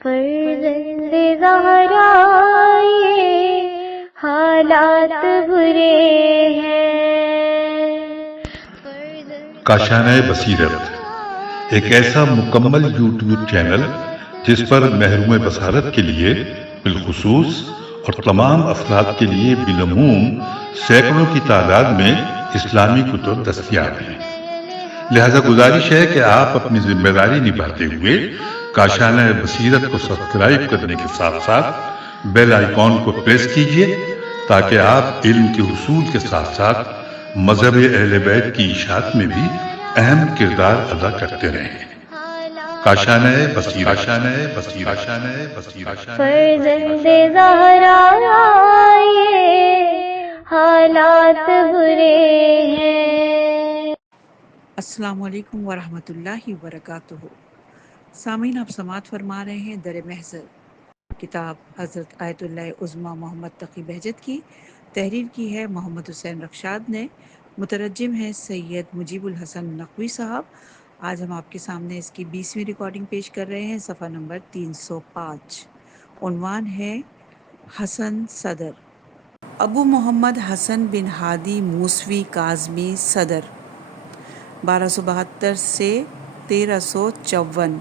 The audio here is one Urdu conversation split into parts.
فرزند زہرا یہ حالات برے ہیں۔ کاشانۂ بصیرت ایک ایسا مکمل یوٹیوب چینل جس پر محروم بصارت کے لیے بالخصوص اور تمام افراد کے لیے بالعموم سینکڑوں کی تعداد میں اسلامی کتب دستیاب ہیں۔ لہذا گزارش ہے کہ آپ اپنی ذمہ داری نبھاتے ہوئے کاشانۂ بصیرت کو سبسکرائب کرنے کے ساتھ ساتھ بیل آئیکن کو پریس کیجئے تاکہ آپ علم کے حصول کے ساتھ ساتھ مذہب اہل بیت کی اشاعت میں بھی اہم کردار ادا کرتے رہیں۔ کاشانۂ بصیرت۔ فرزند زہرا یہ حالات برے ہیں۔ السلام علیکم ورحمۃ اللہ وبرکاتہ۔ سامعین، آپ سماعت فرما رہے ہیں در محضر، کتاب حضرت آیت اللہ عظمیٰ محمد تقی بہجت کی، تحریر کی ہے محمد حسین رخشاد نے، مترجم ہے سید مجیب الحسن نقوی صاحب۔ آج ہم آپ کے سامنے اس کی 20ویں ریکارڈنگ پیش کر رہے ہیں، صفحہ نمبر 305۔ عنوان ہے حسن صدر۔ ابو محمد حسن بن ہادی موسوی کاظمی صدر 1272 سے 1354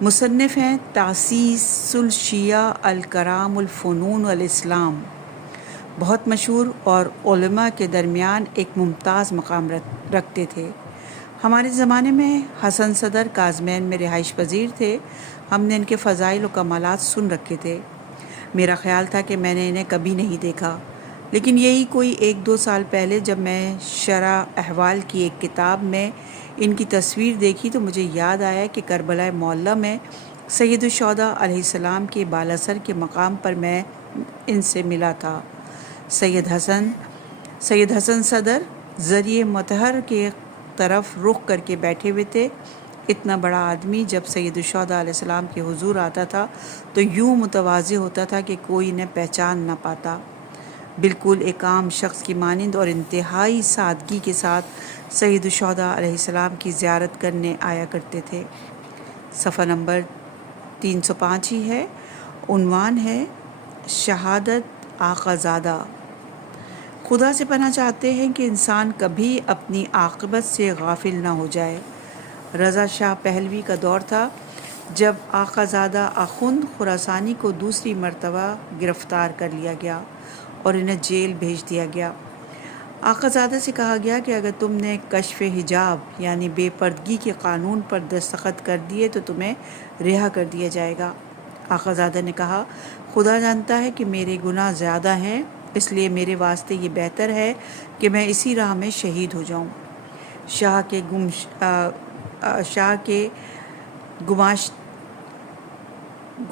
مصنف ہیں۔ تاسیس الشیعہ الکرام الفنون والاسلام، بہت مشہور اور علماء کے درمیان ایک ممتاز مقام رکھتے تھے۔ ہمارے زمانے میں حسن صدر کاظمین میں رہائش پذیر تھے۔ ہم نے ان کے فضائل و کمالات سن رکھے تھے۔ میرا خیال تھا کہ میں نے انہیں کبھی نہیں دیکھا، لیکن یہی کوئی 1-2 سال پہلے جب میں شرح احوال کی ایک کتاب میں ان کی تصویر دیکھی تو مجھے یاد آیا کہ کربلا معلیٰ میں سید الشہداء علیہ السلام کے بالاثر کے مقام پر میں ان سے ملا تھا۔ سید حسن صدر ذریعہ مطہر کے طرف رخ کر کے بیٹھے ہوئے تھے۔ اتنا بڑا آدمی جب سید الشہداء علیہ السلام کے حضور آتا تھا تو یوں متواضع ہوتا تھا کہ کوئی انہیں پہچان نہ پاتا، بالکل ایک عام شخص کی مانند، اور انتہائی سادگی کے ساتھ سید الشہداء علیہ السلام کی زیارت کرنے آیا کرتے تھے۔ صفحہ نمبر 305 ہی ہے۔ عنوان ہے شہادت آقا زادہ۔ خدا سے پناہ چاہتے ہیں کہ انسان کبھی اپنی عاقبت سے غافل نہ ہو جائے۔ رضا شاہ پہلوی کا دور تھا جب آقا زادہ آخوند خراسانی کو دوسری مرتبہ گرفتار کر لیا گیا اور انہیں جیل بھیج دیا گیا۔ آقا زادہ سے کہا گیا کہ اگر تم نے کشف حجاب یعنی بے پردگی کے قانون پر دستخط کر دیے تو تمہیں رہا کر دیا جائے گا۔ آقا زادہ نے کہا، خدا جانتا ہے کہ میرے گناہ زیادہ ہیں، اس لیے میرے واسطے یہ بہتر ہے کہ میں اسی راہ میں شہید ہو جاؤں۔ شاہ کے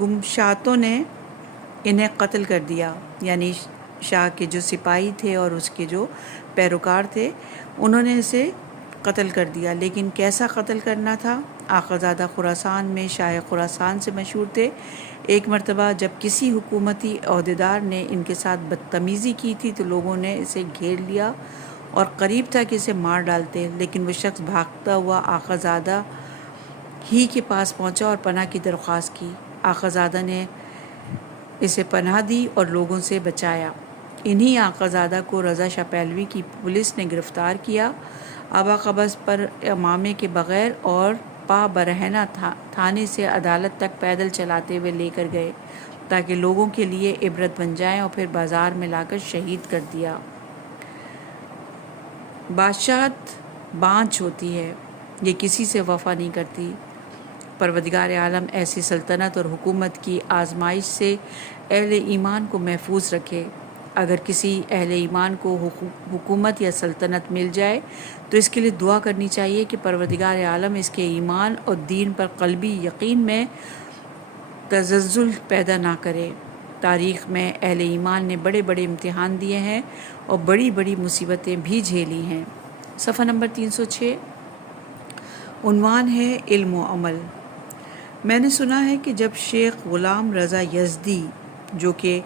گمشاتوں نے انہیں قتل کر دیا، یعنی شاہ کے جو سپاہی تھے اور اس کے جو پیروکار تھے انہوں نے اسے قتل کر دیا۔ لیکن کیسا قتل کرنا تھا؟ آقا زادہ خراسان میں شاہ خراسان سے مشہور تھے۔ ایک مرتبہ جب کسی حکومتی عہدیدار نے ان کے ساتھ بدتمیزی کی تھی تو لوگوں نے اسے گھیر لیا اور قریب تھا کہ اسے مار ڈالتے، لیکن وہ شخص بھاگتا ہوا آقا زادہ ہی کے پاس پہنچا اور پناہ کی درخواست کی۔ آقا زادہ نے اسے پناہ دی اور لوگوں سے بچایا۔ انہی آقا زادہ کو رضا شاہ پہلوی کی پولیس نے گرفتار کیا۔ آبا قبض پر امامے کے بغیر اور پا برہنہ تھانے سے عدالت تک پیدل چلاتے ہوئے لے کر گئے تاکہ لوگوں کے لیے عبرت بن جائیں، اور پھر بازار میں لا کر شہید کر دیا۔ بادشاہت بانجھ ہوتی ہے، یہ کسی سے وفا نہیں کرتی۔ پروردگار عالم ایسی سلطنت اور حکومت کی آزمائش سے اہل ایمان کو محفوظ رکھے۔ اگر کسی اہل ایمان کو حکومت یا سلطنت مل جائے تو اس کے لیے دعا کرنی چاہیے کہ پروردگار عالم اس کے ایمان اور دین پر قلبی یقین میں تزلزل پیدا نہ کرے۔ تاریخ میں اہل ایمان نے بڑے بڑے امتحان دیے ہیں اور بڑی بڑی مصیبتیں بھی جھیلی ہیں۔ صفحہ نمبر 306۔ عنوان ہے علم و عمل۔ میں نے سنا ہے کہ جب شیخ غلام رضا یزدی جو کہ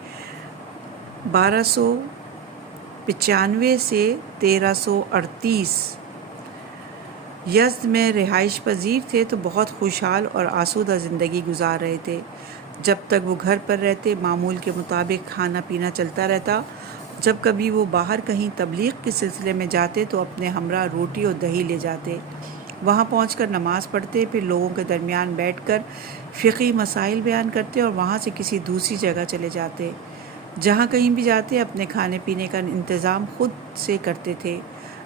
1295 سے 1338 یزد میں رہائش پذیر تھے تو بہت خوشحال اور آسودہ زندگی گزار رہے تھے۔ جب تک وہ گھر پر رہتے معمول کے مطابق کھانا پینا چلتا رہتا۔ جب کبھی وہ باہر کہیں تبلیغ کے سلسلے میں جاتے تو اپنے ہمراہ روٹی اور دہی لے جاتے۔ وہاں پہنچ کر نماز پڑھتے، پھر لوگوں کے درمیان بیٹھ کر فقہی مسائل بیان کرتے اور وہاں سے کسی دوسری جگہ چلے جاتے۔ جہاں کہیں بھی جاتے اپنے کھانے پینے کا انتظام خود سے کرتے تھے،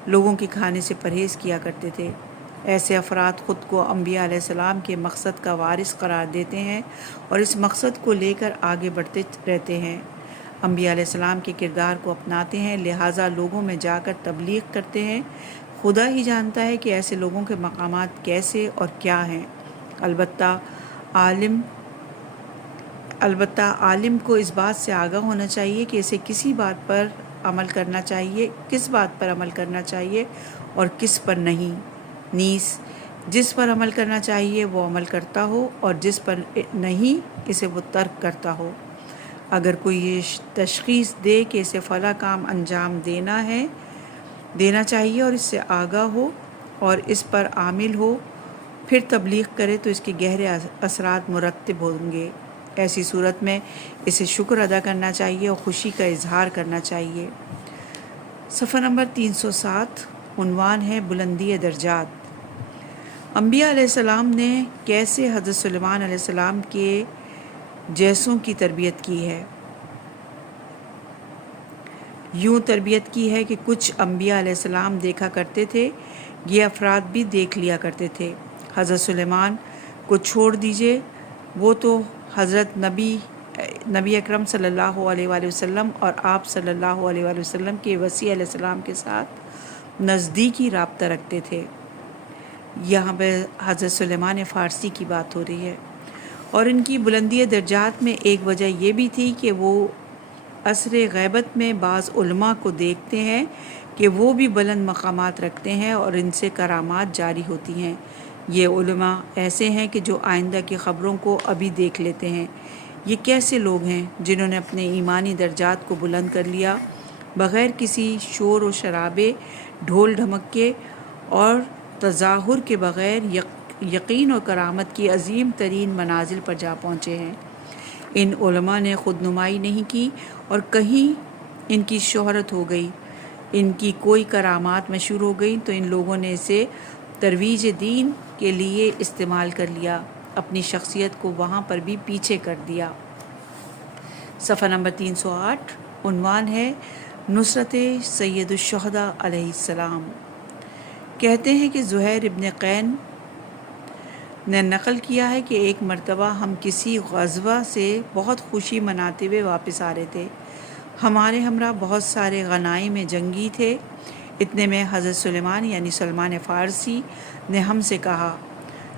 لوگوں کے کھانے سے پرہیز کیا کرتے تھے۔ ایسے افراد خود کو انبیاء علیہ السلام کے مقصد کا وارث قرار دیتے ہیں اور اس مقصد کو لے کر آگے بڑھتے رہتے ہیں۔ انبیاء علیہ السلام کے کردار کو اپناتے ہیں، لہٰذا لوگوں میں جا کر تبلیغ کرتے ہیں۔ خدا ہی جانتا ہے کہ ایسے لوگوں کے مقامات کیسے اور کیا ہیں۔ البتہ عالم کو اس بات سے آگاہ ہونا چاہیے کہ اسے کس بات پر عمل کرنا چاہیے اور کس پر نہیں، نیز جس پر عمل کرنا چاہیے وہ عمل کرتا ہو اور جس پر نہیں اسے وہ ترک کرتا ہو۔ اگر کوئی یہ تشخیص دے کہ اسے فلاں کام انجام دینا چاہیے اور اس سے آگاہ ہو اور اس پر عامل ہو، پھر تبلیغ کرے تو اس کے گہرے اثرات مرتب ہوں گے۔ ایسی صورت میں اسے شکر ادا کرنا چاہیے اور خوشی کا اظہار کرنا چاہیے۔ صفحہ نمبر 307 عنوان ہے بلندی درجات۔ انبیاء علیہ السلام نے کیسے حضرت سلیمان علیہ السلام کے جیسوں کی تربیت کی ہے؟ یوں تربیت کی ہے کہ کچھ انبیاء علیہ السلام دیکھا کرتے تھے، یہ افراد بھی دیکھ لیا کرتے تھے۔ حضرت سلیمان کو چھوڑ دیجئے، وہ تو حضرت نبی اکرم صلی اللہ علیہ وآلہ وسلم اور آپ صلی اللہ علیہ وآلہ وسلم کے وصی علیہ السلام کے ساتھ نزدیکی رابطہ رکھتے تھے۔ یہاں پہ حضرت سلیمان فارسی کی بات ہو رہی ہے، اور ان کی بلندی درجات میں ایک وجہ یہ بھی تھی کہ وہ عصر غیبت میں بعض علماء کو دیکھتے ہیں کہ وہ بھی بلند مقامات رکھتے ہیں اور ان سے کرامات جاری ہوتی ہیں۔ یہ علماء ایسے ہیں کہ جو آئندہ کی خبروں کو ابھی دیکھ لیتے ہیں۔ یہ کیسے لوگ ہیں جنہوں نے اپنے ایمانی درجات کو بلند کر لیا، بغیر کسی شور و شرابے، ڈھول ڈھمکے اور تظاہر کے بغیر یقین اور کرامت کی عظیم ترین منازل پر جا پہنچے ہیں۔ ان علماء نے خود نمائی نہیں کی اور کہیں ان کی شہرت ہو گئی، ان کی کوئی کرامات مشہور ہو گئی تو ان لوگوں نے اسے ترویج دین کے لیے استعمال کر لیا، اپنی شخصیت کو وہاں پر بھی پیچھے کر دیا۔ صفحہ نمبر 308 عنوان ہے نصرت سید الشہداء علیہ السلام۔ کہتے ہیں کہ زہیر ابن قین نے نقل کیا ہے کہ ایک مرتبہ ہم کسی غزوہ سے بہت خوشی مناتے ہوئے واپس آ رہے تھے۔ ہمارے ہمراہ بہت سارے غنائم جنگی تھے۔ اتنے میں حضرت سلیمان یعنی سلمان فارسی نے ہم سے کہا،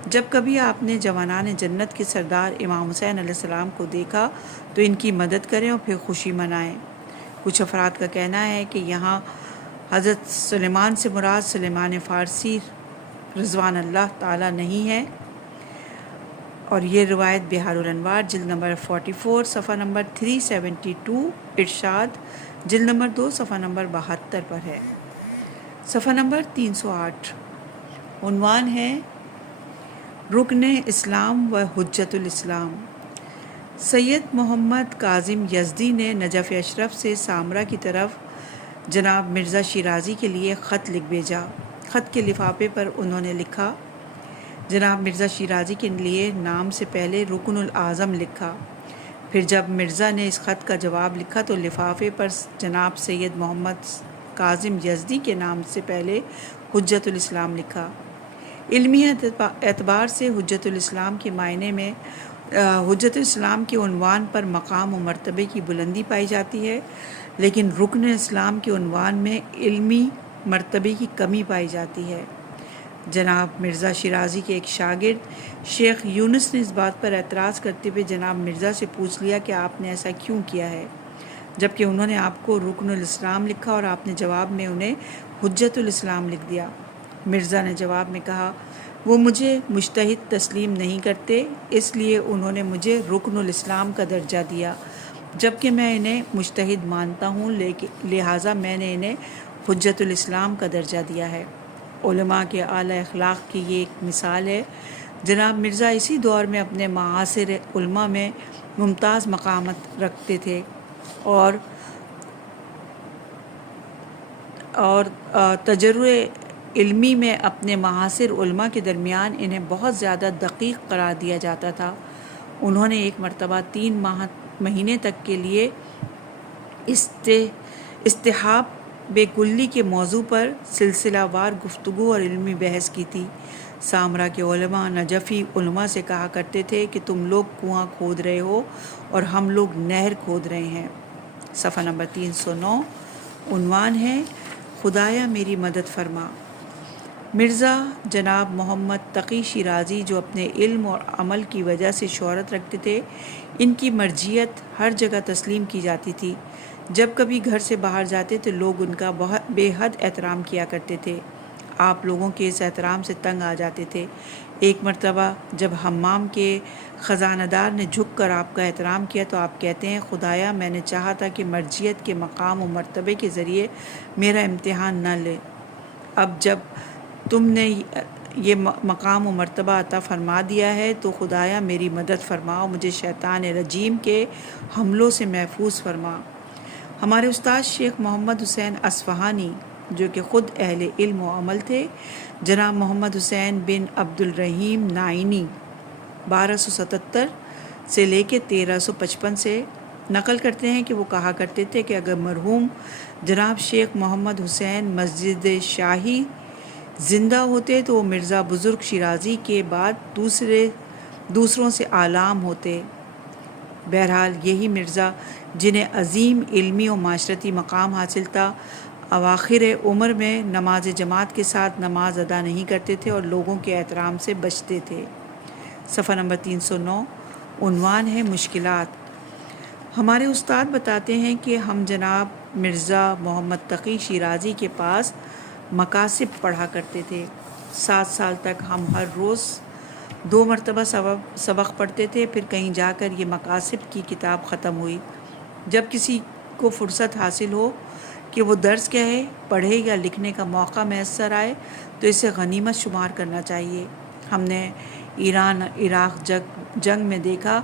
جب کبھی آپ نے جوانان جنت کے سردار امام حسین علیہ السلام کو دیکھا تو ان کی مدد کریں اور پھر خوشی منائیں۔ کچھ افراد کا کہنا ہے کہ یہاں حضرت سلیمان سے مراد سلیمان فارسی رضوان اللہ تعالی نہیں ہے، اور یہ روایت بحار الانوار جلد نمبر 44 صفحہ نمبر 372، ارشاد جلد نمبر 2 صفحہ نمبر 72 پر ہے۔ صفحہ نمبر 308 عنوان ہے رکن اسلام و حجت الاسلام۔ سید محمد کاظم یزدی نے نجف اشرف سے سامرا کی طرف جناب مرزا شیرازی کے لیے خط لکھ بھیجا۔ خط کے لفافے پر انہوں نے لکھا، جناب مرزا شیرازی کے لیے نام سے پہلے رکن الاعظم لکھا۔ پھر جب مرزا نے اس خط کا جواب لکھا تو لفافے پر جناب سید محمد کاظم یزدی کے نام سے پہلے حجت الاسلام لکھا۔ علمی اعتبار سے حجت الاسلام کے معنی میں حجت الاسلام کے عنوان پر مقام و مرتبے کی بلندی پائی جاتی ہے، لیکن رکن اسلام کے عنوان میں علمی مرتبے کی کمی پائی جاتی ہے۔ جناب مرزا شیرازی کے ایک شاگرد شیخ یونس نے اس بات پر اعتراض کرتے ہوئے جناب مرزا سے پوچھ لیا کہ آپ نے ایسا کیوں کیا ہے، جبکہ انہوں نے آپ کو رکن الاسلام لکھا اور آپ نے جواب میں انہیں حجت الاسلام لکھ دیا۔ مرزا نے جواب میں کہا، وہ مجھے مجتہد تسلیم نہیں کرتے، اس لیے انہوں نے مجھے رکن الاسلام کا درجہ دیا، جبکہ میں انہیں مجتہد مانتا ہوں، لہٰذا میں نے انہیں حجت الاسلام کا درجہ دیا ہے۔ علماء کے اعلیٰ اخلاق کی یہ ایک مثال ہے۔ جناب مرزا اسی دور میں اپنے معاصر علماء میں ممتاز مقامات رکھتے تھے اور تجربے علمی میں اپنے معاصر علماء کے درمیان انہیں بہت زیادہ دقیق قرار دیا جاتا تھا۔ انہوں نے ایک مرتبہ 3 مہینے تک کے لیے استحاب کلی کے موضوع پر سلسلہ وار گفتگو اور علمی بحث کی تھی۔ سامرا کے علماء نجفی علماء سے کہا کرتے تھے کہ تم لوگ کنواں کھود رہے ہو اور ہم لوگ نہر کھود رہے ہیں۔ صفحہ نمبر 309 عنوان ہے خدایا میری مدد فرما۔ مرزا جناب محمد تقی شیرازی جو اپنے علم اور عمل کی وجہ سے شہرت رکھتے تھے، ان کی مرجعیت ہر جگہ تسلیم کی جاتی تھی۔ جب کبھی گھر سے باہر جاتے تو لوگ ان کا بہت بے حد احترام کیا کرتے تھے۔ آپ لوگوں کے اس احترام سے تنگ آ جاتے تھے۔ ایک مرتبہ جب حمام کے خزانہ دار نے جھک کر آپ کا احترام کیا تو آپ کہتے ہیں خدایا میں نے چاہا تھا کہ مرجعیت کے مقام و مرتبے کے ذریعے میرا امتحان نہ لے، اب جب تم نے یہ مقام و مرتبہ عطا فرما دیا ہے تو خدایا میری مدد فرما اور مجھے شیطان رجیم کے حملوں سے محفوظ فرما۔ ہمارے استاد شیخ محمد حسین اصفہانی جو کہ خود اہل علم و عمل تھے، جناب محمد حسین بن عبد الرحیم نائینی 1277 سے لے کے 1355 سے نقل کرتے ہیں کہ وہ کہا کرتے تھے کہ اگر مرحوم جناب شیخ محمد حسین مسجد شاہی زندہ ہوتے تو وہ مرزا بزرگ شیرازی کے بعد دوسروں سے اعلام ہوتے۔ بہرحال یہی مرزا جنہیں عظیم علمی و معاشرتی مقام حاصل تھا، اواخر عمر میں نماز جماعت کے ساتھ نماز ادا نہیں کرتے تھے اور لوگوں کے احترام سے بچتے تھے۔ صفحہ نمبر 309 عنوان ہے مشکلات۔ ہمارے استاد بتاتے ہیں کہ ہم جناب مرزا محمد تقی شیرازی کے پاس مکاسب پڑھا کرتے تھے۔ 7 سال تک ہم ہر روز 2 مرتبہ سبق پڑھتے تھے، پھر کہیں جا کر یہ مکاسب کی کتاب ختم ہوئی۔ جب کسی کو فرصت حاصل ہو کہ وہ درس کہے، پڑھے یا لکھنے کا موقع میسر آئے تو اسے غنیمت شمار کرنا چاہیے۔ ہم نے ایران عراق جنگ میں دیکھا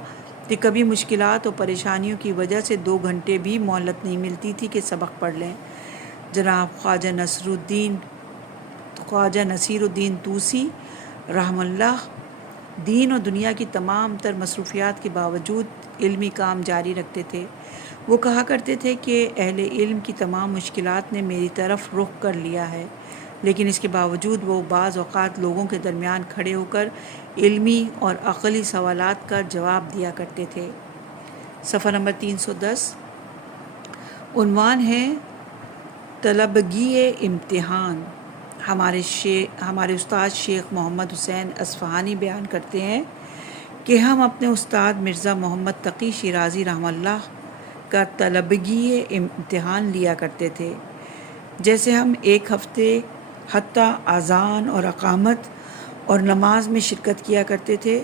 کہ کبھی مشکلات اور پریشانیوں کی وجہ سے 2 گھنٹے بھی مہلت نہیں ملتی تھی کہ سبق پڑھ لیں۔ جناب خواجہ نصیر الدین طوسی رحم اللہ دین اور دنیا کی تمام تر مصروفیات کے باوجود علمی کام جاری رکھتے تھے۔ وہ کہا کرتے تھے کہ اہل علم کی تمام مشکلات نے میری طرف رخ کر لیا ہے، لیکن اس کے باوجود وہ بعض اوقات لوگوں کے درمیان کھڑے ہو کر علمی اور عقلی سوالات کا جواب دیا کرتے تھے۔ صفحہ نمبر 310 عنوان ہے طلبگی امتحان۔ ہمارے استاد شیخ محمد حسین اصفہانی بیان کرتے ہیں کہ ہم اپنے استاد مرزا محمد تقی شیرازی رحمہ اللہ کا طلبگی امتحان لیا کرتے تھے۔ جیسے ہم ایک ہفتے حتیٰ اذان اور اقامت اور نماز میں شرکت کیا کرتے تھے،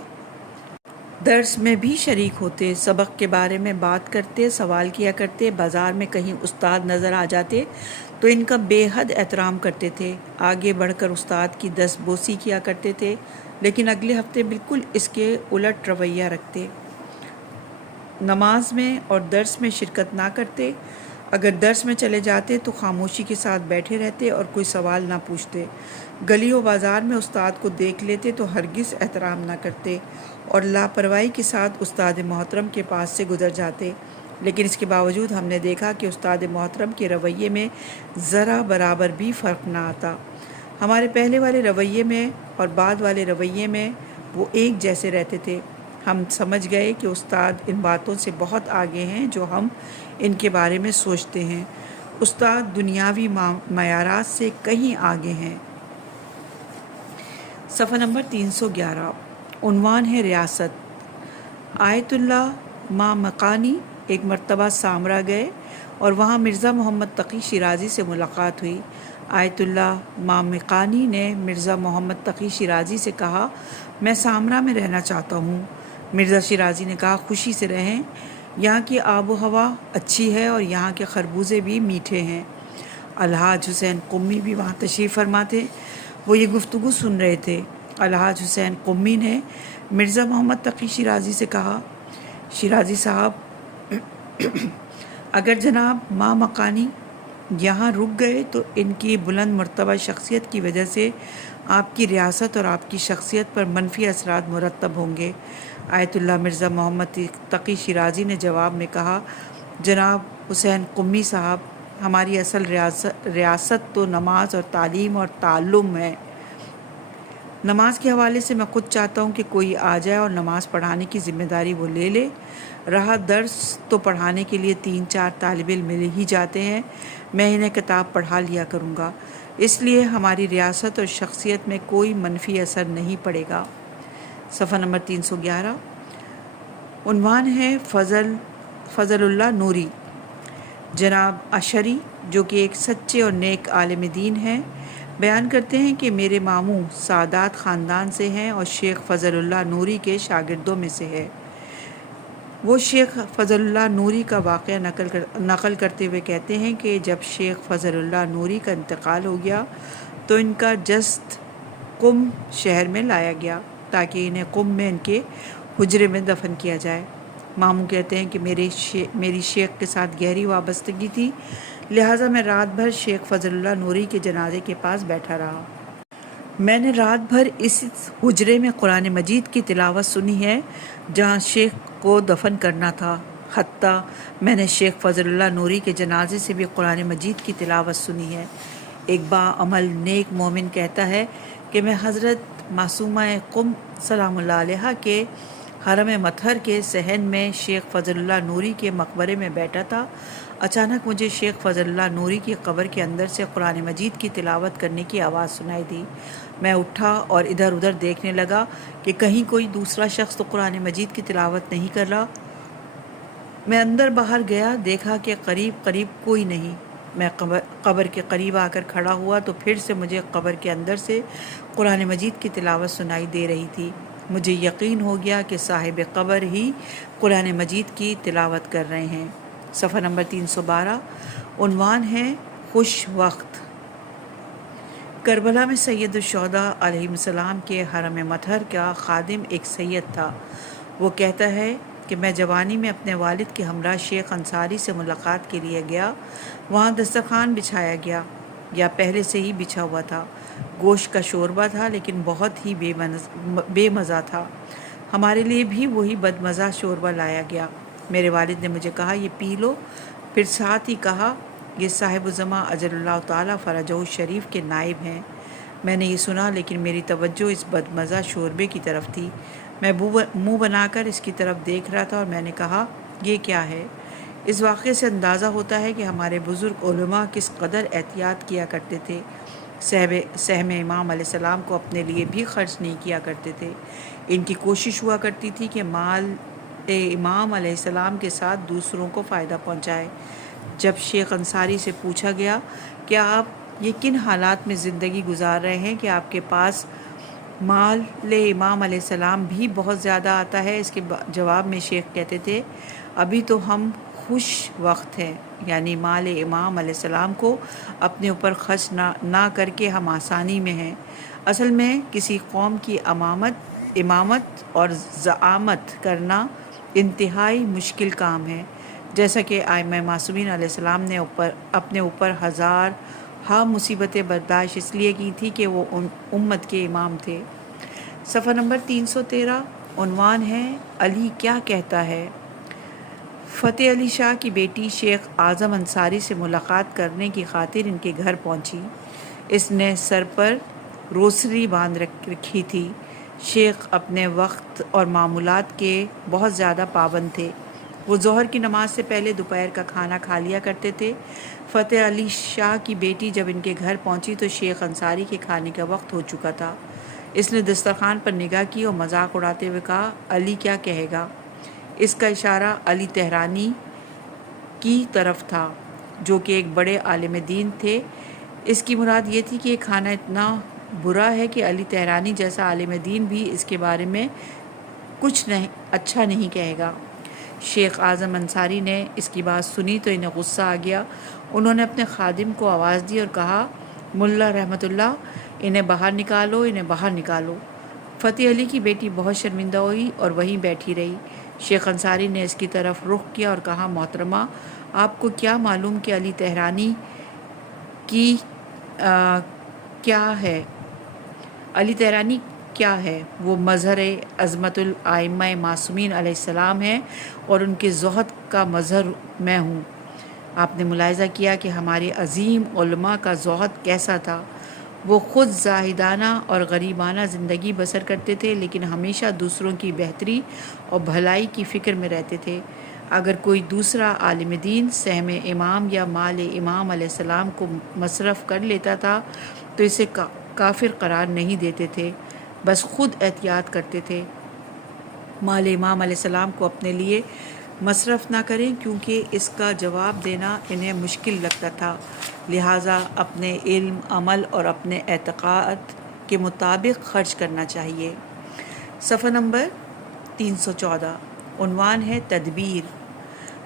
درس میں بھی شریک ہوتے، سبق کے بارے میں بات کرتے، سوال کیا کرتے، بازار میں کہیں استاد نظر آ جاتے تو ان کا بے حد احترام کرتے تھے، آگے بڑھ کر استاد کی دست بوسی کیا کرتے تھے، لیکن اگلے ہفتے بالکل اس کے الٹ رویہ رکھتے، نماز میں اور درس میں شرکت نہ کرتے، اگر درس میں چلے جاتے تو خاموشی کے ساتھ بیٹھے رہتے اور کوئی سوال نہ پوچھتے، گلی و بازار میں استاد کو دیکھ لیتے تو ہرگز احترام نہ کرتے اور لاپرواہی کے ساتھ استاد محترم کے پاس سے گزر جاتے۔ لیکن اس کے باوجود ہم نے دیکھا کہ استاد محترم کے رویے میں ذرا برابر بھی فرق نہ آتا۔ ہمارے پہلے والے رویے میں اور بعد والے رویے میں وہ ایک جیسے رہتے تھے۔ ہم سمجھ گئے کہ استاد ان باتوں سے بہت آگے ہیں جو ہم ان کے بارے میں سوچتے ہیں۔ استاد دنیاوی معیارات سے کہیں آگے ہیں۔ صفحہ نمبر 311 عنوان ہے ریاست۔ آیت اللہ مامقانی ایک مرتبہ سامرا گئے اور وہاں مرزا محمد تقی شیرازی سے ملاقات ہوئی۔ آیت اللہ مامقانی نے مرزا محمد تقی شیرازی سے کہا میں سامرا میں رہنا چاہتا ہوں۔ مرزا شیرازی نے کہا خوشی سے رہیں، یہاں کی آب و ہوا اچھی ہے اور یہاں کے خربوزے بھی میٹھے ہیں۔ الحاج حسین قمی بھی وہاں تشریف فرما تھے۔ وہ یہ گفتگو سن رہے تھے۔ الحاج حسین قمی نے مرزا محمد تقی شیرازی سے کہا، شیرازی صاحب، اگر جناب ماں مکانی یہاں رک گئے تو ان کی بلند مرتبہ شخصیت کی وجہ سے آپ کی ریاست اور آپ کی شخصیت پر منفی اثرات مرتب ہوں گے۔ آیت اللہ مرزا محمد تقی شیرازی نے جواب میں کہا، جناب حسین قمی صاحب، ہماری اصل ریاست تو نماز اور تعلیم اور تعلم ہے۔ نماز کے حوالے سے میں خود چاہتا ہوں کہ کوئی آ جائے اور نماز پڑھانے کی ذمہ داری وہ لے لے۔ رہا درس تو پڑھانے کے لیے 3-4 طالب علم مل ہی جاتے ہیں، میں انہیں کتاب پڑھا لیا کروں گا، اس لیے ہماری ریاست اور شخصیت میں کوئی منفی اثر نہیں پڑے گا۔ صفحہ نمبر 311، عنوان ہے فضل اللہ نوری۔ جناب اشری، جو کہ ایک سچے اور نیک عالم دین ہیں، بیان کرتے ہیں کہ میرے ماموں سادات خاندان سے ہیں اور شیخ فضل اللہ نوری کے شاگردوں میں سے ہے۔ وہ شیخ فضل اللہ نوری کا واقعہ نقل کرتے ہوئے کہتے ہیں کہ جب شیخ فضل اللہ نوری کا انتقال ہو گیا تو ان کا جسد قم شہر میں لایا گیا تاکہ انہیں قم میں ان کے حجرے میں دفن کیا جائے۔ ماموں کہتے ہیں کہ میری شیخ کے ساتھ گہری وابستگی تھی، لہٰذا میں رات بھر شیخ فضل اللہ نوری کے جنازے کے پاس بیٹھا رہا۔ میں نے رات بھر اس حجرے میں قرآن مجید کی تلاوت سنی ہے جہاں شیخ کو دفن کرنا تھا، حتیٰ میں نے شیخ فضل اللہ نوری کے جنازے سے بھی قرآن مجید کی تلاوت سنی ہے۔ ایک باعمل نیک مومن کہتا ہے کہ میں حضرت معصومہ قم سلام اللہ علیہا کے حرم مطہر کے صحن میں شیخ فضل اللہ نوری کے مقبرے میں بیٹھا تھا۔ اچانک مجھے شیخ فضل اللہ نوری کی قبر کے اندر سے قرآن مجید کی تلاوت کرنے کی آواز سنائی دی۔ میں اٹھا اور ادھر ادھر دیکھنے لگا کہ کہیں کوئی دوسرا شخص تو قرآن مجید کی تلاوت نہیں کر رہا۔ میں اندر باہر گیا، دیکھا کہ قریب کوئی نہیں۔ میں قبر کے قریب آ کر کھڑا ہوا تو پھر سے مجھے قبر کے اندر سے قرآن مجید کی تلاوت سنائی دے رہی تھی۔ مجھے یقین ہو گیا کہ صاحب قبر ہی قرآن مجید کی تلاوت کر رہے ہیں۔ صفحہ نمبر 312، عنوان ہے خوش وقت۔ کربلا میں سید الشہداء علیہ السلام کے حرم مطہر کا خادم ایک سید تھا۔ وہ کہتا ہے کہ میں جوانی میں اپنے والد کے ہمراہ شیخ انصاری سے ملاقات کے لیے گیا۔ وہاں دسترخوان بچھایا گیا یا پہلے سے ہی بچھا ہوا تھا۔ گوشت کا شوربہ تھا لیکن بہت ہی بے مزہ تھا۔ ہمارے لیے بھی وہی بدمزہ شوربہ لایا گیا۔ میرے والد نے مجھے کہا یہ پی لو، پھر ساتھ ہی کہا یہ صاحب الزماں اجل اللہ تعالیٰ فرجہ الشریف کے نائب ہیں۔ میں نے یہ سنا لیکن میری توجہ اس بدمزہ شوربے کی طرف تھی۔ میں منہ بنا کر اس کی طرف دیکھ رہا تھا اور میں نے کہا یہ کیا ہے؟ اس واقعے سے اندازہ ہوتا ہے کہ ہمارے بزرگ علماء کس قدر احتیاط کیا کرتے تھے۔ سہم امام علیہ السلام کو اپنے لیے بھی خرچ نہیں کیا کرتے تھے۔ ان کی کوشش ہوا کرتی تھی کہ مال امام علیہ السلام کے ساتھ دوسروں کو فائدہ پہنچائے۔ جب شیخ انصاری سے پوچھا گیا کہ آپ یہ کن حالات میں زندگی گزار رہے ہیں کہ آپ کے پاس مال امام علیہ السلام بھی بہت زیادہ آتا ہے، اس کے جواب میں شیخ کہتے تھے ابھی تو ہم خوش وقت ہیں، یعنی مال امام علیہ السلام کو اپنے اوپر خرچ نہ کر کے ہم آسانی میں ہیں۔ اصل میں کسی قوم کی امامت اور زعامت کرنا انتہائی مشکل کام ہے، جیسا کہ ائمہ معصومین علیہ السلام نے اپنے اوپر ہزارہا مصیبتیں برداشت اس لیے کی تھی کہ وہ امت کے امام تھے۔ صفحہ نمبر 313، عنوان ہے علی کیا کہتا ہے۔ فتح علی شاہ کی بیٹی شیخ اعظم انصاری سے ملاقات کرنے کی خاطر ان کے گھر پہنچی۔ اس نے سر پر روسری باندھ رکھی تھی۔ شیخ اپنے وقت اور معمولات کے بہت زیادہ پابند تھے۔ وہ ظہر کی نماز سے پہلے دوپہر کا کھانا کھا لیا کرتے تھے۔ فتح علی شاہ کی بیٹی جب ان کے گھر پہنچی تو شیخ انصاری کے کھانے کا وقت ہو چکا تھا۔ اس نے دسترخوان پر نگاہ کی اور مذاق اڑاتے ہوئے کہا علی کیا کہے گا۔ اس کا اشارہ علی تہرانی کی طرف تھا جو کہ ایک بڑے عالم دین تھے۔ اس کی مراد یہ تھی کہ یہ کھانا اتنا برا ہے کہ علی تہرانی جیسا عالم دین بھی اس کے بارے میں کچھ اچھا نہیں کہے گا۔ شیخ اعظم انصاری نے اس کی بات سنی تو انہیں غصہ آ گیا۔ انہوں نے اپنے خادم کو آواز دی اور کہا ملا رحمت اللہ، انہیں باہر نکالو، انہیں باہر نکالو۔ فتح علی کی بیٹی بہت شرمندہ ہوئی اور وہیں بیٹھی رہی۔ شیخ انصاری نے اس کی طرف رخ کیا اور کہا، محترمہ، آپ کو کیا معلوم کہ علی تہرانی کی کیا ہے؟ علی تہرانی کیا ہے؟ وہ مظہر عظمت الائمہ معصومین علیہ السلام ہے اور ان کے زہد کا مظہر میں ہوں۔ آپ نے ملاحظہ کیا کہ ہمارے عظیم علماء کا زہد کیسا تھا۔ وہ خود زاہدانہ اور غریبانہ زندگی بسر کرتے تھے، لیکن ہمیشہ دوسروں کی بہتری اور بھلائی کی فکر میں رہتے تھے۔ اگر کوئی دوسرا عالم دین سہم امام یا مال امام علیہ السلام کو مصرف کر لیتا تھا تو اسے کافر قرار نہیں دیتے تھے، بس خود احتیاط کرتے تھے مال امام علیہ السلام کو اپنے لیے مصرف نہ کریں، کیونکہ اس کا جواب دینا انہیں مشکل لگتا تھا، لہٰذا اپنے علم، عمل اور اپنے اعتقاد کے مطابق خرچ کرنا چاہیے۔ صفحہ نمبر 314، عنوان ہے تدبیر۔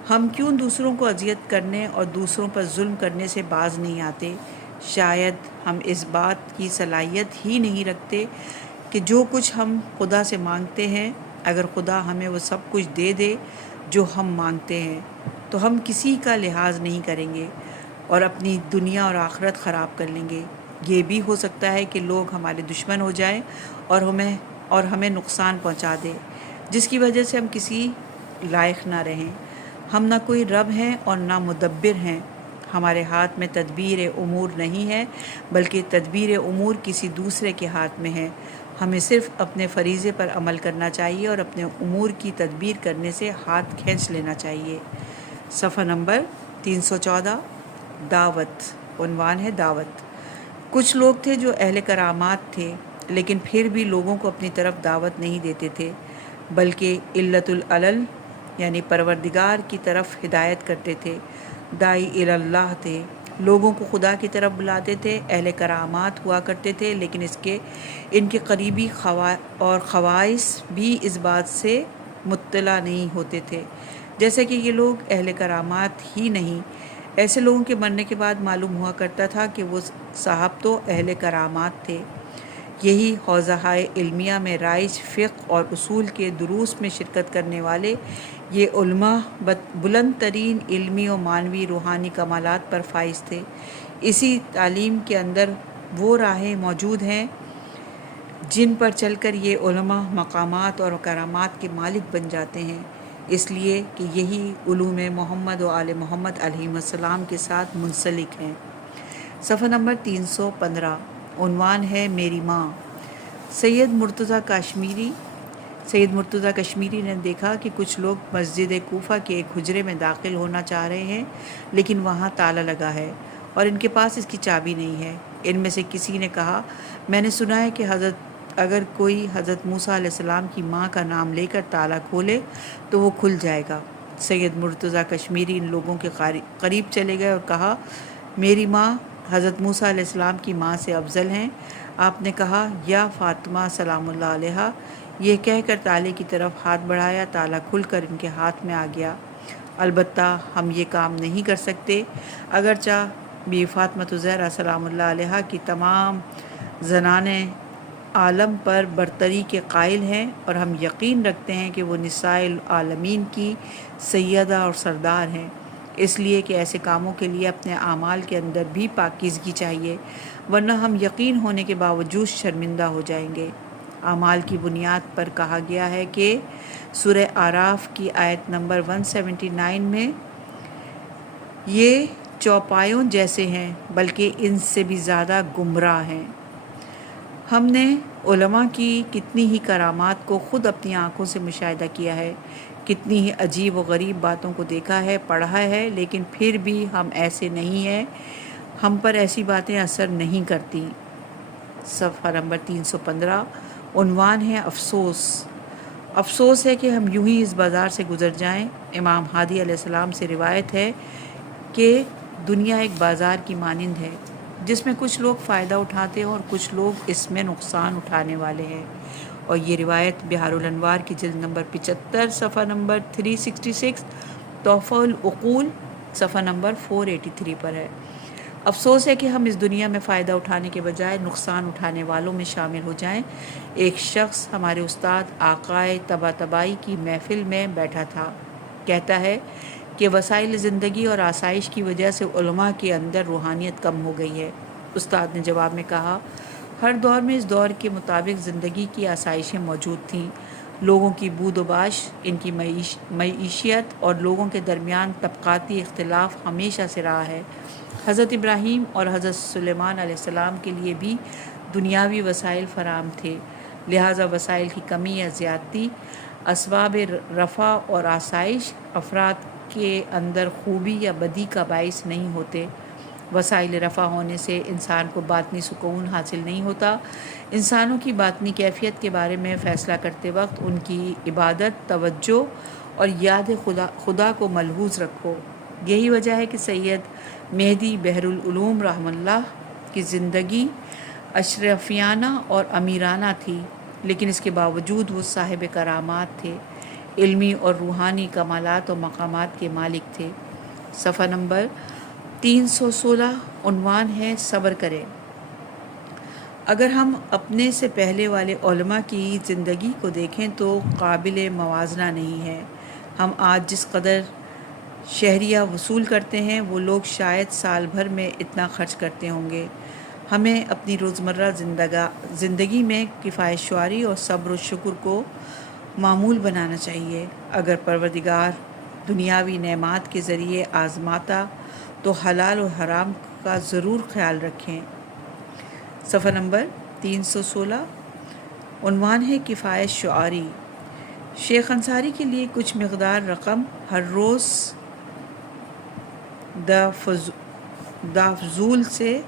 ہم کیوں دوسروں کو اذیت کرنے اور دوسروں پر ظلم کرنے سے باز نہیں آتے؟ شاید ہم اس بات کی صلاحیت ہی نہیں رکھتے کہ جو کچھ ہم خدا سے مانگتے ہیں، اگر خدا ہمیں وہ سب کچھ دے دے جو ہم مانگتے ہیں تو ہم کسی کا لحاظ نہیں کریں گے اور اپنی دنیا اور آخرت خراب کر لیں گے۔ یہ بھی ہو سکتا ہے کہ لوگ ہمارے دشمن ہو جائیں اور ہمیں نقصان پہنچا دے، جس کی وجہ سے ہم کسی لائق نہ رہیں۔ ہم نہ کوئی رب ہیں اور نہ مدبر ہیں۔ ہمارے ہاتھ میں تدبیر امور نہیں ہے، بلکہ تدبیر امور کسی دوسرے کے ہاتھ میں ہے۔ ہمیں صرف اپنے فریضے پر عمل کرنا چاہیے اور اپنے امور کی تدبیر کرنے سے ہاتھ کھینچ لینا چاہیے۔ صفحہ نمبر 314، دعوت، عنوان ہے دعوت۔ کچھ لوگ تھے جو اہل کرامات تھے، لیکن پھر بھی لوگوں کو اپنی طرف دعوت نہیں دیتے تھے، بلکہ علت العلل یعنی پروردگار کی طرف ہدایت کرتے تھے۔ داعی اللہ تھے، لوگوں کو خدا کی طرف بلاتے تھے۔ اہل کرامات ہوا کرتے تھے، لیکن ان کے قریبی اور خواص بھی اس بات سے مطلع نہیں ہوتے تھے، جیسے کہ یہ لوگ اہل کرامات ہی نہیں۔ ایسے لوگوں کے مرنے کے بعد معلوم ہوا کرتا تھا کہ وہ صاحب تو اہل کرامات تھے۔ یہی حوزہ علمیہ میں رائج فقہ اور اصول کے دروس میں شرکت کرنے والے یہ علماء بلند ترین علمی و معنوی روحانی کمالات پر فائز تھے۔ اسی تعلیم کے اندر وہ راہیں موجود ہیں جن پر چل کر یہ علماء مقامات اور کرامات کے مالک بن جاتے ہیں، اس لیے کہ یہی علوم محمد و آل محمد علیہ السلام کے ساتھ منسلک ہیں۔ صفحہ نمبر 315، عنوان ہے میری ماں۔ سید مرتضیٰ کشمیری نے دیکھا کہ کچھ لوگ مسجد کوفہ کے ایک حجرے میں داخل ہونا چاہ رہے ہیں، لیکن وہاں تالا لگا ہے اور ان کے پاس اس کی چابی نہیں ہے۔ ان میں سے کسی نے کہا، میں نے سنا ہے کہ اگر کوئی حضرت موسیٰ علیہ السلام کی ماں کا نام لے کر تالا کھولے تو وہ کھل جائے گا۔ سید مرتضیٰ کشمیری ان لوگوں کے قریب چلے گئے اور کہا، میری ماں حضرت موسیٰ علیہ السلام کی ماں سے افضل ہیں۔ آپ نے کہا، یا فاطمہ سلام اللہ علیہا۔ یہ کہہ کر تالے کی طرف ہاتھ بڑھایا، تالا کھل کر ان کے ہاتھ میں آ گیا۔ البتہ ہم یہ کام نہیں کر سکتے، اگرچہ بی فاطمہ زہرا سلام اللہ علیہا کی تمام زنان عالم پر برتری کے قائل ہیں، اور ہم یقین رکھتے ہیں کہ وہ نساء العالمین کی سیدہ اور سردار ہیں، اس لیے کہ ایسے کاموں کے لیے اپنے اعمال کے اندر بھی پاکیزگی چاہیے، ورنہ ہم یقین ہونے کے باوجود شرمندہ ہو جائیں گے۔ اعمال کی بنیاد پر کہا گیا ہے کہ سورہ اعراف کی آیت نمبر 179 میں، یہ چوپایوں جیسے ہیں بلکہ ان سے بھی زیادہ گمراہ ہیں۔ ہم نے علماء کی کتنی ہی کرامات کو خود اپنی آنکھوں سے مشاہدہ کیا ہے، کتنی ہی عجیب و غریب باتوں کو دیکھا ہے، پڑھا ہے، لیکن پھر بھی ہم ایسے نہیں ہیں، ہم پر ایسی باتیں اثر نہیں کرتی۔ صفحہ نمبر 315، عنوان ہے افسوس۔ افسوس ہے کہ ہم یوں ہی اس بازار سے گزر جائیں۔ امام ہادی علیہ السلام سے روایت ہے کہ دنیا ایک بازار کی مانند ہے، جس میں کچھ لوگ فائدہ اٹھاتے ہیں اور کچھ لوگ اس میں نقصان اٹھانے والے ہیں، اور یہ روایت بحار الانوار کی جلد نمبر 75 صفحہ نمبر 366، تحفہ العقول صفحہ نمبر 483 پر ہے۔ افسوس ہے کہ ہم اس دنیا میں فائدہ اٹھانے کے بجائے نقصان اٹھانے والوں میں شامل ہو جائیں۔ ایک شخص ہمارے استاد آقائے طباطبائی کی محفل میں بیٹھا تھا، کہتا ہے کہ وسائل زندگی اور آسائش کی وجہ سے علماء کے اندر روحانیت کم ہو گئی ہے۔ استاد نے جواب میں کہا، ہر دور میں اس دور کے مطابق زندگی کی آسائشیں موجود تھیں۔ لوگوں کی بود و باش، ان کی معیشت اور لوگوں کے درمیان طبقاتی اختلاف ہمیشہ سے رہا ہے۔ حضرت ابراہیم اور حضرت سلیمان علیہ السلام کے لیے بھی دنیاوی وسائل فراہم تھے، لہٰذا وسائل کی کمی یا زیادتی اسباب رفع اور آسائش افراد کے اندر خوبی یا بدی کا باعث نہیں ہوتے۔ وسائل رفع ہونے سے انسان کو باطنی سکون حاصل نہیں ہوتا۔ انسانوں کی باطنی کیفیت کے بارے میں فیصلہ کرتے وقت ان کی عبادت، توجہ اور یاد خدا کو ملحوظ رکھو۔ یہی وجہ ہے کہ سید مہدی بحر العلوم رحمہ اللہ کی زندگی اشرفیانہ اور امیرانہ تھی، لیکن اس کے باوجود وہ صاحب کرامات تھے، علمی اور روحانی کمالات و مقامات کے مالک تھے۔ صفحہ نمبر 316 عنوان ہے صبر کریں۔ اگر ہم اپنے سے پہلے والے علماء کی زندگی کو دیکھیں تو قابل موازنہ نہیں ہے۔ ہم آج جس قدر شہریہ وصول کرتے ہیں وہ لوگ شاید سال بھر میں اتنا خرچ کرتے ہوں گے۔ ہمیں اپنی روزمرہ زندگی میں کفایت شعاری اور صبر و شکر کو معمول بنانا چاہیے۔ اگر پروردگار دنیاوی نعمات کے ذریعے آزماتا تو حلال و حرام کا ضرور خیال رکھیں۔ صفحہ نمبر 316 عنوان ہے کفایت شعاری۔ شیخ انصاری کے لیے کچھ مقدار رقم ہر روز دافزول سے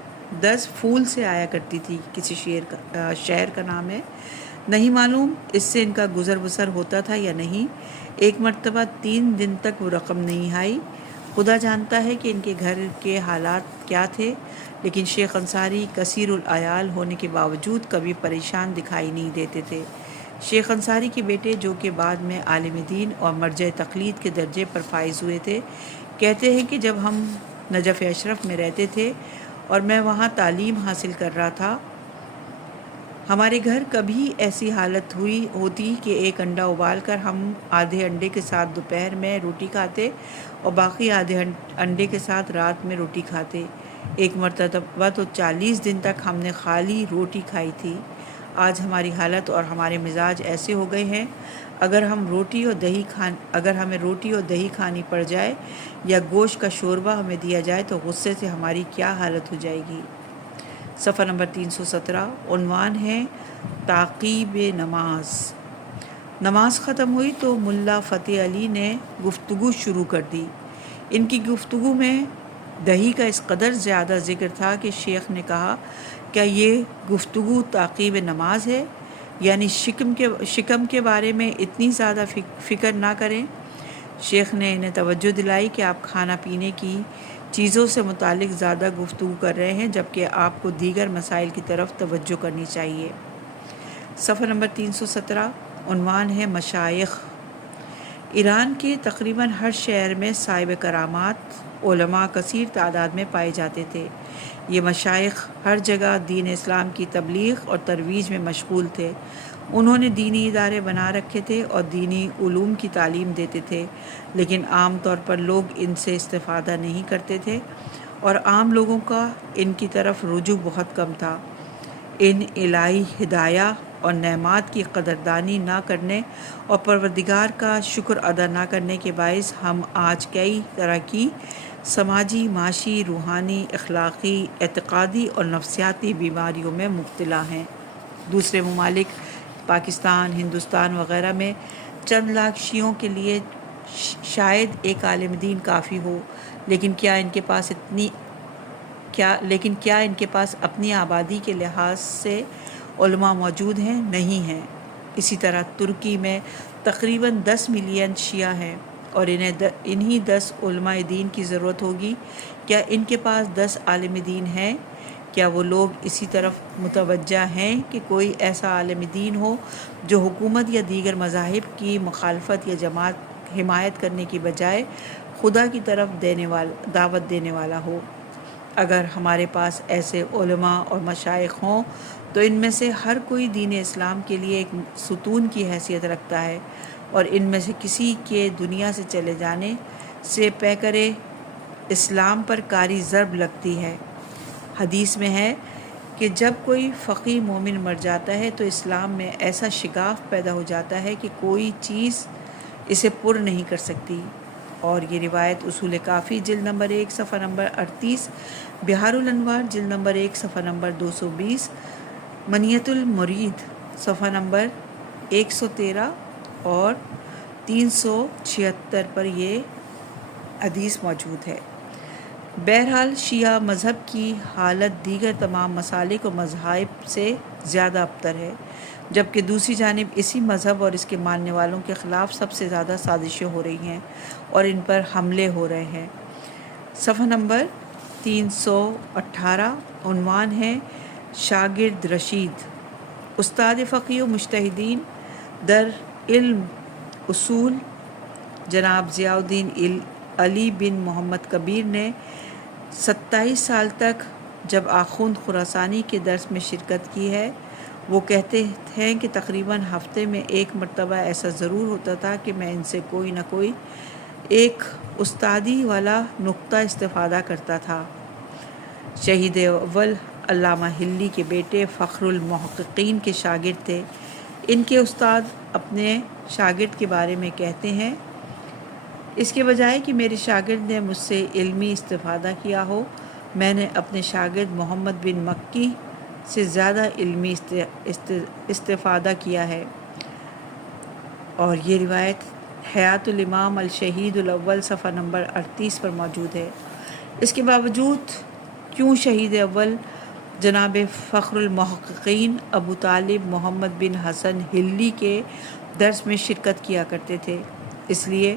10 پھول سے آیا کرتی تھی۔ کسی شہر کا نام ہے، نہیں معلوم اس سے ان کا گزر بسر ہوتا تھا یا نہیں۔ ایک مرتبہ 3 دن تک وہ رقم نہیں آئی۔ خدا جانتا ہے کہ ان کے گھر کے حالات کیا تھے، لیکن شیخ انصاری کثیر العیال ہونے کے باوجود کبھی پریشان دکھائی نہیں دیتے تھے۔ شیخ انصاری کے بیٹے، جو کہ بعد میں عالم دین اور مرجع تقلید کے درجے پر فائز ہوئے تھے، کہتے ہیں کہ جب ہم نجف اشرف میں رہتے تھے اور میں وہاں تعلیم حاصل کر رہا تھا، ہمارے گھر کبھی ایسی حالت ہوتی کہ ایک انڈا ابال کر ہم آدھے انڈے کے ساتھ دوپہر میں روٹی کھاتے اور باقی آدھے انڈے کے ساتھ رات میں روٹی کھاتے۔ ایک مرتبہ تو 40 دن تک ہم نے خالی روٹی کھائی تھی۔ آج ہماری حالت اور ہمارے مزاج ایسے ہو گئے ہیں، اگر ہمیں روٹی اور دہی کھانی پڑ جائے یا گوشت کا شوربہ ہمیں دیا جائے تو غصے سے ہماری کیا حالت ہو جائے گی۔ صفحہ نمبر 317 عنوان ہے تعقیب نماز۔ نماز ختم ہوئی تو ملا فتح علی نے گفتگو شروع کر دی۔ ان کی گفتگو میں دہی کا اس قدر زیادہ ذکر تھا کہ شیخ نے کہا، کیا یہ گفتگو تعقیب نماز ہے؟ یعنی شکم کے بارے میں اتنی زیادہ فکر نہ کریں۔ شیخ نے انہیں توجہ دلائی کہ آپ کھانا پینے کی چیزوں سے متعلق زیادہ گفتگو کر رہے ہیں، جبکہ آپ کو دیگر مسائل کی طرف توجہ کرنی چاہیے۔ صفحہ نمبر 317 عنوان ہے مشائخ۔ ایران کے تقریباً ہر شہر میں صاحب کرامات علماء کثیر تعداد میں پائے جاتے تھے۔ یہ مشائخ ہر جگہ دین اسلام کی تبلیغ اور ترویج میں مشغول تھے۔ انہوں نے دینی ادارے بنا رکھے تھے اور دینی علوم کی تعلیم دیتے تھے، لیکن عام طور پر لوگ ان سے استفادہ نہیں کرتے تھے اور عام لوگوں کا ان کی طرف رجوع بہت کم تھا۔ ان الہی ہدایہ اور نعمات کی قدردانی نہ کرنے اور پروردگار کا شکر ادا نہ کرنے کے باعث ہم آج کئی طرح کی سماجی، معاشی، روحانی، اخلاقی، اعتقادی اور نفسیاتی بیماریوں میں مبتلا ہیں۔ دوسرے ممالک، پاکستان، ہندوستان وغیرہ میں چند لاکھ شیعوں کے لیے شاید ایک عالم دین کافی ہو، لیکن کیا ان کے پاس اپنی آبادی کے لحاظ سے علماء موجود ہیں؟ نہیں ہیں۔ اسی طرح ترکی میں تقریباً 10 ملین شیعہ ہیں اور انہی 10 علماء دین کی ضرورت ہوگی۔ کیا ان کے پاس 10 عالم دین ہیں؟ کیا وہ لوگ اسی طرف متوجہ ہیں کہ کوئی ایسا عالم دین ہو جو حکومت یا دیگر مذاہب کی مخالفت یا حمایت کرنے کی بجائے خدا کی طرف دعوت دینے والا ہو؟ اگر ہمارے پاس ایسے علماء اور مشائخ ہوں تو ان میں سے ہر کوئی دین اسلام کے لیے ایک ستون کی حیثیت رکھتا ہے، اور ان میں سے کسی کے دنیا سے چلے جانے سے پیکر اسلام پر کاری ضرب لگتی ہے۔ حدیث میں ہے کہ جب کوئی فقیہ مومن مر جاتا ہے تو اسلام میں ایسا شگاف پیدا ہو جاتا ہے کہ کوئی چیز اسے پر نہیں کر سکتی، اور یہ روایت اصول کافی جلد نمبر 1 صفحہ نمبر 38، بہار الانوار جلد نمبر 1 صفحہ نمبر 220، منیت المرید صفحہ نمبر 113 اور 376 پر یہ حدیث موجود ہے۔ بہرحال شیعہ مذہب کی حالت دیگر تمام مسالک و مذاہب سے زیادہ ابتر ہے، جبکہ دوسری جانب اسی مذہب اور اس کے ماننے والوں کے خلاف سب سے زیادہ سازشیں ہو رہی ہیں اور ان پر حملے ہو رہے ہیں۔ صفحہ نمبر 318 عنوان ہے شاگرد رشید۔ استاد فقیہ و مجتہدین در علم اصول جناب ضیاء الدین علی بن محمد کبیر نے 27 سال تک جب آخوند خراسانی کے درس میں شرکت کی ہے، وہ کہتے ہیں کہ تقریباً ہفتے میں ایک مرتبہ ایسا ضرور ہوتا تھا کہ میں ان سے کوئی نہ کوئی ایک استادی والا نقطہ استفادہ کرتا تھا۔ شہید اول علامہ ہلی کے بیٹے فخر المحققین کے شاگرد تھے۔ ان کے استاد اپنے شاگرد کے بارے میں کہتے ہیں، اس کے بجائے کہ میرے شاگرد نے مجھ سے علمی استفادہ کیا ہو، میں نے اپنے شاگرد محمد بن مکی سے زیادہ علمی استفادہ کیا ہے۔ اور یہ روایت حیات الامام الشہید الاول صفحہ نمبر 38 پر موجود ہے۔ اس کے باوجود کیوں شہید اول جناب فخر المحققین ابو طالب محمد بن حسن ہلی کے درس میں شرکت کیا کرتے تھے؟ اس لیے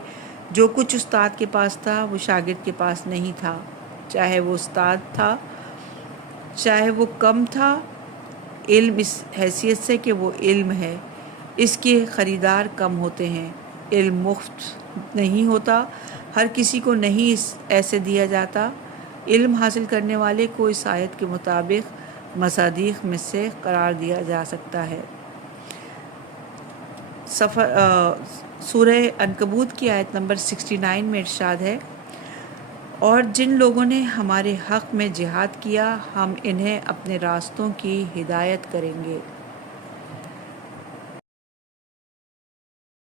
جو کچھ استاد کے پاس تھا وہ شاگرد کے پاس نہیں تھا، چاہے وہ استاد تھا چاہے وہ کم تھا، علم اس حیثیت سے کہ وہ علم ہے، اس کے خریدار کم ہوتے ہیں۔ علم مفت نہیں ہوتا، ہر کسی کو نہیں ایسے دیا جاتا۔ علم حاصل کرنے والے کو اس آیت کے مطابق مصادیق میں سے قرار دیا جا سکتا ہے۔ سورہ عنکبوت کی آیت نمبر 69 میں ارشاد ہے، اور جن لوگوں نے ہمارے حق میں جہاد کیا ہم انہیں اپنے راستوں کی ہدایت کریں گے۔